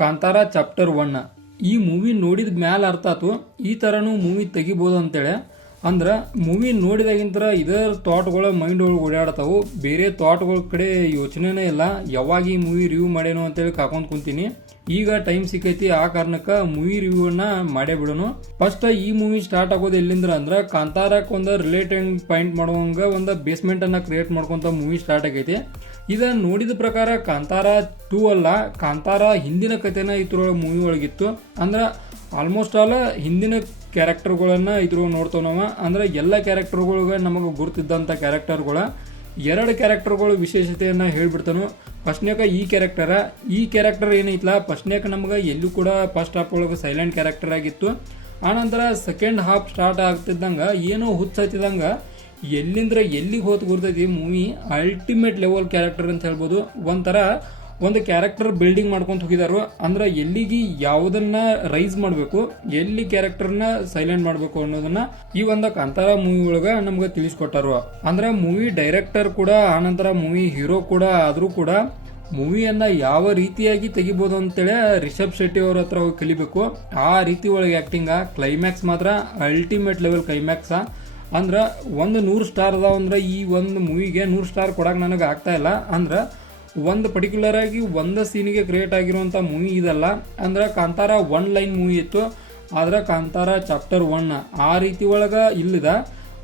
Kantara chapter 1 ಈ movie ನೋಡಿದ ಮ್ಯಾಲ ಅರ್ಥ ಆತು ಈ ತರನು ಮೂವಿ ತೆಗಿಬೋದು ಅಂತೇಳಿ. ಅಂದ್ರ ಮೂವಿ ನೋಡಿದಾಗಿಂತರ ಇದರ ಥಾಟ್ಗಳು ಮೈಂಡ್ ಒಳಗೆ ಓಡಾಡ್ತಾವು, ಬೇರೆ ಥಾಟ್ಗಳ ಕಡೆ ಯೋಚನೆನೇ ಇಲ್ಲ. ಯಾವಾಗ ಈ ಮೂವಿ ರಿವ್ಯೂ ಮಾಡೇನು ಅಂತೇಳಿ ಕಾಕೊಂಡ್ ಕುಂತೀನಿ. ಈಗ ಟೈಮ್ ಸಿಕ್ಕೈತಿ, ಆ ಕಾರಣಕ್ಕ ಮೂವಿ ರಿವ್ಯೂ ಅನ್ನ ಮಾಡೇ ಬಿಡೋನು. ಫಸ್ಟ್ ಈ ಮೂವಿ ಸ್ಟಾರ್ಟ್ ಆಗೋದು ಎಲ್ಲಿಂದ್ರ ಅಂದ್ರ ಕಾಂತಾರಕ್ಕೆ ಒಂದು ರಿಲೇಟೆಡ್ ಪಾಯಿಂಟ್ ಮಾಡುವಂಗ ಒಂದು ಬೇಸ್ಮೆಂಟ್ ಅನ್ನ ಕ್ರಿಯೇಟ್ ಮಾಡ್ಕೊಂತ ಮೂವಿ ಸ್ಟಾರ್ಟ್ ಆಗೈತಿ. ಇದ ನೋಡಿದ ಪ್ರಕಾರ ಕಾಂತಾರ 2 ಅಲ್ಲ, ಕಾಂತಾರ ಹಿಂದಿನ ಕಥೆನ ಇದ್ರೊಳಗೆ ಮೂವಿ ಒಳಗಿತ್ತು. ಅಂದ್ರ ಆಲ್ಮೋಸ್ಟ್ ಆಲ್ ಹಿಂದಿನ ಕ್ಯಾರೆಕ್ಟರ್ಗಳನ್ನ ಇದ್ರೊಳಗೆ ನೋಡ್ತಾವ ನಾವು. ಅಂದ್ರೆ ಎಲ್ಲ ಕ್ಯಾರೆಕ್ಟರ್ಗಳಿಗೆ ನಮಗೆ ಗುರುತಿದ್ದಂಥ ಕ್ಯಾರೆಕ್ಟರ್ಗಳ 2 ಕ್ಯಾರೆಕ್ಟರ್ಗಳ ವಿಶೇಷತೆಯನ್ನ ಹೇಳ್ಬಿಡ್ತಾನು. ಫಸ್ಟ್ನೇಕ ಈ ಕ್ಯಾರೆಕ್ಟರ್ ಏನೈತ್ಲ, ಫಸ್ಟ್ನೇಕ ನಮ್ಗೆ ಎಲ್ಲೂ ಕೂಡ ಫಸ್ಟ್ ಹಾಫ್ ಒಳಗೆ ಸೈಲೆಂಟ್ ಕ್ಯಾರೆಕ್ಟರ್ ಆಗಿತ್ತು. ಆನಂತರ ಸೆಕೆಂಡ್ ಹಾಫ್ ಸ್ಟಾರ್ಟ್ ಆಗ್ತಿದ್ದಂಗ ಏನೋ ಹುಚ್ಚತ್ತಿದಂಗ ಎಲ್ಲಿಂದ್ರ ಎಲ್ಲಿಗೆ ಹೋತ್ ಗುರ್ತೈತಿ ಮೂವಿ. ಅಲ್ಟಿಮೇಟ್ ಲೆವೆಲ್ ಕ್ಯಾರೆಕ್ಟರ್ ಅಂತ ಹೇಳ್ಬೋದು. ಒಂದು ಕ್ಯಾರೆಕ್ಟರ್ ಬಿಲ್ಡಿಂಗ್ ಮಾಡ್ಕೊಂತ ಹೋಗಿದಾರು. ಅಂದ್ರೆ ಎಲ್ಲಿಗೆ ಯಾವುದನ್ನ ರೈಸ್ ಮಾಡಬೇಕು, ಎಲ್ಲಿ ಕ್ಯಾರೆಕ್ಟರ್ನ ಸೈಲೆಂಟ್ ಮಾಡಬೇಕು ಅನ್ನೋದನ್ನ ಈ ಒಂದು ಕಾಂತಾರ ಮೂವಿ ಒಳಗ ನಮ್ಗೆ ತಿಳಿಸ್ಕೊಟ್ಟಾರು. ಅಂದ್ರೆ ಮೂವಿ ಡೈರೆಕ್ಟರ್ ಕೂಡ, ಆನಂತರ ಮೂವಿ ಹೀರೋ ಕೂಡ, ಆದ್ರೂ ಕೂಡ ಮೂವಿಯನ್ನ ಯಾವ ರೀತಿಯಾಗಿ ತೆಗಿಬಹುದು ಅಂತೇಳಿ ರಿಷಬ್ ಶೆಟ್ಟಿ ಅವ್ರ ಹತ್ರ ಹೋಗಿ ಕಲಿಬೇಕು. ಆ ರೀತಿ ಒಳಗೆ ಆಕ್ಟಿಂಗ್, ಕ್ಲೈಮ್ಯಾಕ್ಸ್ ಮಾತ್ರ ಅಲ್ಟಿಮೇಟ್ ಲೆವೆಲ್ ಕ್ಲೈಮ್ಯಾಕ್ಸ್. ಅಂದ್ರ 100 ಸ್ಟಾರ್ ಅದಾವ. ಅಂದ್ರೆ ಈ ಒಂದು ಮೂವಿಗೆ 100 ಸ್ಟಾರ್ ಕೊಡಕ್ ನನಗೆ ಆಗ್ತಾ ಇಲ್ಲ. ಅಂದ್ರ ಒಂದು ಪರ್ಟಿಕ್ಯುಲರ್ ಆಗಿ ಒಂದು ಸೀನಿಗೆ ಕ್ರಿಯೇಟ್ ಆಗಿರುವಂತ ಮೂವಿ ಇದಲ್ಲ. ಅಂದ್ರೆ ಕಾಂತಾರ 1 ಲೈನ್ ಮೂವಿ ಇತ್ತು, ಆದ್ರೆ ಕಾಂತಾರ ಚಾಪ್ಟರ್ 1 ಆ ರೀತಿ ಒಳಗ ಇಲ್ಲದ.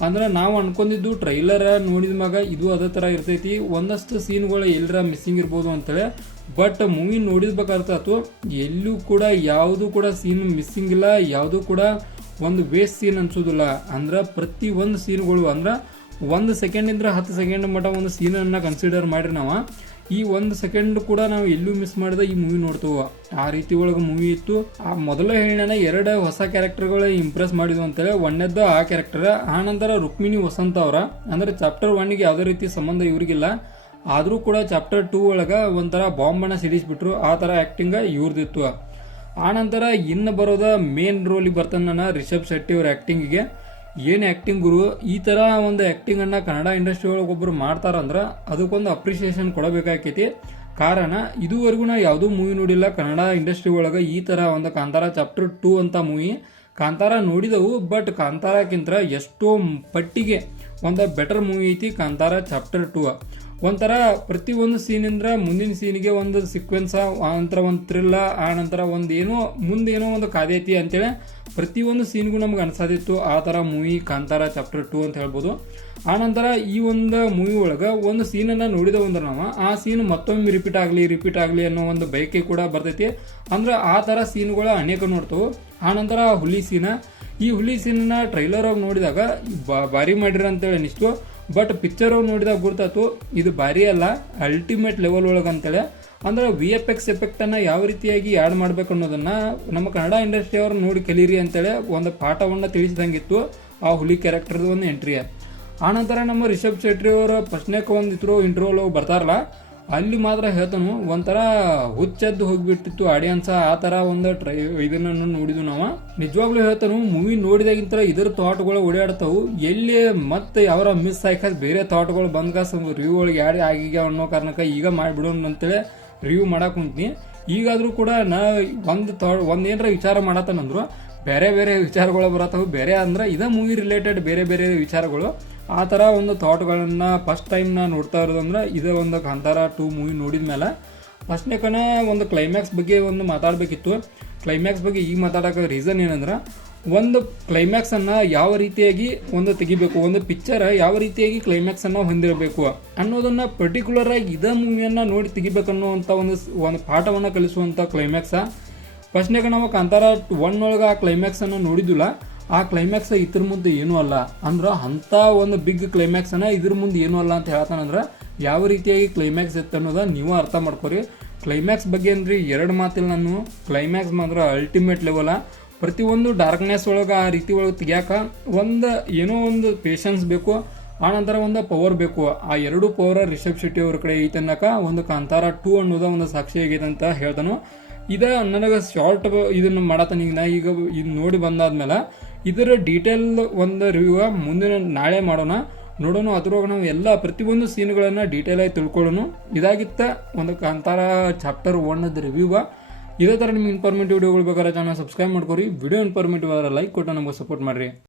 ಅಂದ್ರೆ ನಾವು ಅನ್ಕೊಂಡಿದ್ದು ಟ್ರೈಲರ್ ನೋಡಿದ ಮ್ಯಾಗ ಇದು ಅದೇ ತರ ಇರ್ತೈತಿ, ಒಂದಷ್ಟು ಸೀನ್ಗಳು ಎಲ್ಲರ ಮಿಸ್ಸಿಂಗ್ ಇರ್ಬೋದು ಅಂತೇಳಿ. ಬಟ್ ಮೂವಿ ನೋಡಿದ್ಬೇಕಾಗ್ತಾತು ಎಲ್ಲೂ ಕೂಡ ಯಾವುದು ಕೂಡ ಸೀನ್ ಮಿಸ್ಸಿಂಗ್ ಇಲ್ಲ, ಯಾವುದು ಕೂಡ ಒಂದು ವೇಸ್ಟ್ ಸೀನ್ ಅನ್ಸೋದಿಲ್ಲ. ಅಂದ್ರೆ ಪ್ರತಿ ಒಂದು ಸೀನ್ಗಳು ಅಂದ್ರೆ 1 ಸೆಕೆಂಡ್ ಇಂದ 10 ಸೆಕೆಂಡ್ ಮಟ್ಟ ಒಂದು ಸೀನ್ ಅನ್ನ ಕನ್ಸಿಡರ್ ಮಾಡ್ರಿ ನಾವು. ಈ 1 ಸೆಕೆಂಡ್ ಕೂಡ ನಾವು ಎಲ್ಲೂ ಮಿಸ್ ಮಾಡಿದ ಈ ಮೂವಿ ನೋಡ್ತೇವೆ. ಆ ರೀತಿ ಒಳಗೆ ಮೂವಿ ಇತ್ತು. ಆ ಮೊದಲ ಹೇಳಿನ 2 ಹೊಸ ಕ್ಯಾರೆಕ್ಟರ್ಗಳು ಇಂಪ್ರೆಸ್ ಮಾಡಿದ್ವು ಅಂತೇಳಿ. ಒಂದನೇದ್ದು ಆ ಕ್ಯಾರೆಕ್ಟರ್, ಆನಂತರ ರುಕ್ಮಿಣಿ ವಸಂತ ಅವರ. ಅಂದ್ರೆ ಚಾಪ್ಟರ್ 1ಗೆ ಯಾವುದೇ ರೀತಿ ಸಂಬಂಧ ಇವ್ರಿಗಿಲ್ಲ, ಆದ್ರೂ ಕೂಡ ಚಾಪ್ಟರ್ 2 ಒಳಗ ಒಂಥರ ಬಾಂಬ್ ಅನ್ನ ಸಿಡಿಸ್ಬಿಟ್ರು. ಆ ತರ ಆಕ್ಟಿಂಗ್ ಇವ್ರದಿತ್ತು. ಆನಂತರ ಇನ್ನು ಬರೋದ ಮೇನ್ ರೋಲಿಗೆ ಬರ್ತಾನ ರಿಷಬ್ ಶೆಟ್ಟಿ ಅವ್ರ ಆಕ್ಟಿಂಗಿಗೆ. ಏನ್ ಆಕ್ಟಿಂಗ್ ಗುರು, ಈ ತರ ಒಂದು ಆಕ್ಟಿಂಗ್ ಅನ್ನ ಕನ್ನಡ ಇಂಡಸ್ಟ್ರಿ ಒಳಗೆ ಒಬ್ರು ಮಾಡ್ತಾರಂದ್ರ ಅದಕ್ಕೊಂದು ಅಪ್ರಿಸಿಯೇಷನ್ ಕೊಡಬೇಕಾಕೈತಿ. ಕಾರಣ ಇದುವರೆಗೂ ನಾ ಯಾವುದೂ ಮೂವಿ ನೋಡಿಲ್ಲ ಕನ್ನಡ ಇಂಡಸ್ಟ್ರಿ ಒಳಗೆ ಈ ತರ ಒಂದು ಕಾಂತಾರ ಚಾಪ್ಟರ್ 2 ಅಂತ ಮೂವಿ. ಕಾಂತಾರ ನೋಡಿದವು, ಬಟ್ ಕಾಂತಾರಕ್ಕಿಂತ ಎಷ್ಟೋ ಪಟ್ಟಿಗೆ ಒಂದು ಬೆಟರ್ ಮೂವಿ ಐತಿ ಕಾಂತಾರ ಚಾಪ್ಟರ್ 2. ಒಂಥರ ಪ್ರತಿ ಒಂದು ಸೀನ್ ಇಂದ್ರ ಮುಂದಿನ ಸೀನಿಗೆ ಒಂದು ಸೀಕ್ವೆನ್ಸ್, ಆನಂತರ ಒಂದು ಥ್ರಿಲ್ಲ, ಆನಂತರ ಒಂದೇನೋ ಮುಂದೇನೋ ಒಂದು ಕಾದೈತಿ ಅಂತೇಳಿ ಪ್ರತಿ ಒಂದು ಸೀನ್ಗೂ ನಮ್ಗೆ ಅನ್ಸಾದಿತ್ತು. ಆ ತರ ಮೂವಿ ಕಾಂತಾರ ಚಾಪ್ಟರ್ 2 ಅಂತ ಹೇಳ್ಬೋದು. ಆನಂತರ ಈ ಒಂದು ಮೂವಿ ಒಳಗ ಒಂದು ಸೀನನ್ನ ನೋಡಿದೆವು ಅಂದ್ರೆ ನಾವು ಆ ಸೀನ್ ಮತ್ತೊಮ್ಮೆ ರಿಪೀಟ್ ಆಗಲಿ ಅನ್ನೋ ಒಂದು ಬಯಕೆ ಕೂಡ ಬರ್ತೈತಿ. ಅಂದ್ರೆ ಆ ತರ ಸೀನ್ಗಳ ಅನೇಕ ನೋಡ್ತಾವು. ಆನಂತರ ಹುಲಿ ಸೀನನ್ನ ಟ್ರೈಲರ್ ಆಗಿ ನೋಡಿದಾಗ ಭಾರಿ ಮಾಡಿರ ಅಂತೇಳಿ ಅನಿಸ್ತು. ಬಟ್ ಪಿಕ್ಚರ್ ನೋಡಿದಾಗ ಗುರ್ತಾತು ಇದು ಭಾರಿ ಅಲ್ಲ, ಅಲ್ಟಿಮೇಟ್ ಲೆವೆಲ್ ಒಳಗೆ ಅಂತೇಳಿ. ಅಂದ್ರೆ VFX ಎಫೆಕ್ಟ್ ಅನ್ನ ಯಾವ ರೀತಿಯಾಗಿ ಆ್ಯಡ್ ಮಾಡ್ಬೇಕು ಅನ್ನೋದನ್ನ ನಮ್ಮ ಕನ್ನಡ ಇಂಡಸ್ಟ್ರಿ ಅವ್ರು ನೋಡಿ ಕಲೀರಿ ಅಂತೇಳಿ ಒಂದು ಪಾಠವನ್ನ ತಿಳಿಸಿದಂಗಿತ್ತು ಆ ಹುಲಿ ಕ್ಯಾರೆಕ್ಟರ್ದು ಒಂದು ಎಂಟ್ರಿ. ಆನಂತರ ನಮ್ಮ ರಿಷಬ್ ಶೆಟ್ಟಿ ಅವರ ಪ್ರಶ್ನೆಗೆ ಒಂದಿದ್ರು ಇಂಟ್ರೋಲ್ ಬರ್ತಾರಲ್ಲ, ಅಲ್ಲಿ ಮಾತ್ರ ಹೇಳ್ತಾನು ಒಂಥರ ಹುಚ್ಚದ್ದು ಹೋಗ್ಬಿಟ್ಟಿತ್ತು ಆಡಿಯನ್ಸ್. ಆ ತರ ಒಂದು ಇದನ್ನ ನೋಡಿದ್ವು ನಾವು. ನಿಜವಾಗ್ಲೂ ಹೇಳ್ತಾನು ಮೂವಿ ನೋಡಿದಾಗಿಂತ ಇದರ ಥಾಟ್ಗಳು ಓಡಾಡ್ತಾವು. ಎಲ್ಲಿ ಮತ್ತೆ ಯಾವ್ರ ಮಿಸ್ ಆಯ್ಕಾದ್ ಬೇರೆ ಥಾಟ್ಗಳು ಬಂದ್ಗ ರಿವ್ಯೂ ಒಳಗೆ ಆ್ಯಡ್ ಆಗೀಗ ಅನ್ನೋ ಕಾರಣಕ್ಕೆ ಈಗ ಮಾಡಿಬಿಡೋಣ ಅಂತೇಳಿ ರಿವ್ಯೂ ಮಾಡಕ್ ಕುಂತೀನಿ. ಈಗಾದ್ರೂ ಕೂಡ ನಾ ಒಂದೇನರ ವಿಚಾರ ಮಾಡತ್ತನಂದ್ರು ಬೇರೆ ವಿಚಾರಗಳು ಬರತ್ತವು. ಬೇರೆ ಅಂದ್ರೆ ಇದ ಮೂವಿ ರಿಲೇಟೆಡ್ ಬೇರೆ ವಿಚಾರಗಳು. ಆ ಥರ ಒಂದು ಥಾಟ್ಗಳನ್ನ ಫಸ್ಟ್ ಟೈಮ್ ನಾ ನೋಡ್ತಾ ಇರೋದಂದ್ರೆ ಇದೇ ಒಂದು ಕಾಂತಾರ 2 ಮೂವಿ ನೋಡಿದ್ಮೇಲೆ. ಫಸ್ಟ್ನೇ ಒಂದು ಕ್ಲೈಮ್ಯಾಕ್ಸ್ ಬಗ್ಗೆ ಒಂದು ಮಾತಾಡಬೇಕಿತ್ತು. ಕ್ಲೈಮ್ಯಾಕ್ಸ್ ಬಗ್ಗೆ ಈಗ ಮಾತಾಡೋಕೆ ರೀಸನ್ ಏನಂದ್ರೆ, ಒಂದು ಕ್ಲೈಮ್ಯಾಕ್ಸ್ ಅನ್ನ ಯಾವ ರೀತಿಯಾಗಿ ಒಂದು ತೆಗಿಬೇಕು, ಒಂದು ಪಿಕ್ಚರ್ ಯಾವ ರೀತಿಯಾಗಿ ಕ್ಲೈಮ್ಯಾಕ್ಸ್ ಅನ್ನ ಹೊಂದಿರಬೇಕು ಅನ್ನೋದನ್ನ ಪರ್ಟಿಕ್ಯುಲರ್ ಆಗಿ ಇದ ಮೂವಿಯನ್ನ ನೋಡಿ ತೆಗಿಬೇಕನ್ನುವಂಥ ಒಂದು ಪಾಠವನ್ನ ಕಲಿಸುವಂಥ ಕ್ಲೈಮ್ಯಾಕ್ಸ್. ಫಸ್ಟ್ನಾಗ ನಾವು ಕಾಂತಾರ 1 ಒಳಗೆ ಆ ಕ್ಲೈಮ್ಯಾಕ್ಸ್ ಅನ್ನ ನೋಡಿದ್ದಿಲ್ಲ. ಆ ಕ್ಲೈಮ್ಯಾಕ್ಸ್ ಇದ್ರ ಮುಂದೆ ಏನೂ ಅಲ್ಲ. ಅಂದ್ರೆ ಅಂತ ಒಂದು ಬಿಗ್ ಕ್ಲೈಮ್ಯಾಕ್ಸ್ ಅನ್ನ ಇದ್ರ ಮುಂದೆ ಏನೂ ಅಲ್ಲ ಅಂತ ಹೇಳ್ತಾನಂದ್ರೆ ಯಾವ ರೀತಿಯಾಗಿ ಕ್ಲೈಮ್ಯಾಕ್ಸ್ ಇತ್ತು ಅನ್ನೋದ ನೀವು ಅರ್ಥ ಮಾಡ್ಕೊರಿ. ಕ್ಲೈಮ್ಯಾಕ್ಸ್ ಬಗ್ಗೆ ಅಂದ್ರೆ 2 ಮಾತಿಲ್ಲ ನಾನು. ಕ್ಲೈಮ್ಯಾಕ್ಸ್ ಮಾತ್ರ ಅಲ್ಟಿಮೇಟ್ ಲೆವೆಲ್. ಪ್ರತಿಯೊಂದು ಡಾರ್ಕ್ನೆಸ್ ಒಳಗೆ ಆ ರೀತಿ ಒಳಗೆ ತೆಗಿಯಾಕ ಏನೋ ಒಂದು ಪೇಷನ್ಸ್ ಬೇಕು, ಆನಂತರ ಒಂದು ಪವರ್ ಬೇಕು. ಆ 2 ಪವರ್ ರಿಷಬ್ ಶೆಟ್ಟಿ ಅವ್ರ ಕಡೆ ಐತೆ ಅನ್ನಕ ಒಂದು ಕಾಂತಾರ 2 ಅನ್ನೋದ ಒಂದು ಸಾಕ್ಷಿ ಆಗೈತೆ ಅಂತ ಹೇಳ್ತಾನು. ಇದ ನನಗೆ ಶಾರ್ಟ್ ಇದನ್ನ ಮಾಡತ್ತಾನ. ನಾ ಈಗ ಇದು ನೋಡಿ ಬಂದಾದ್ಮೇಲೆ ಇದರ ಡೀಟೇಲ್ ಒಂದು ರಿವ್ಯೂ ನಾಳೆ ನೋಡೋಣ. ಅದ್ರೊಳಗೆ ನಾವು ಎಲ್ಲ ಪ್ರತಿಯೊಂದು ಸೀನ್ಗಳನ್ನ ಡೀಟೇಲ್ ಆಗಿ ತಿಳ್ಕೊಳ್ಳೋಣ. ಇದಾಗಿತ್ತ ಒಂದು ಕಾಂತಾರ ಚಾಪ್ಟರ್ 1 ರಿವ್ಯೂ. ಇದೇ ಥರ ನಿಮ್ಗೆ ಇನ್ಫಾರ್ಮೇಟಿವ್ ವಿಡಿಯೋಗಳು ಬೇಕಾದ್ರೆ ಚಾನಲ್ ಸಬ್ಸ್ಕ್ರೈಬ್ ಮಾಡ್ಕೊರಿ. ವಿಡಿಯೋ ಇನ್ಫಾರ್ಮೇಟಿವ್ ಆದರೆ ಲೈಕ್ ಕೊಟ್ಟು ನಮಗೆ ಸಪೋರ್ಟ್ ಮಾಡಿರಿ.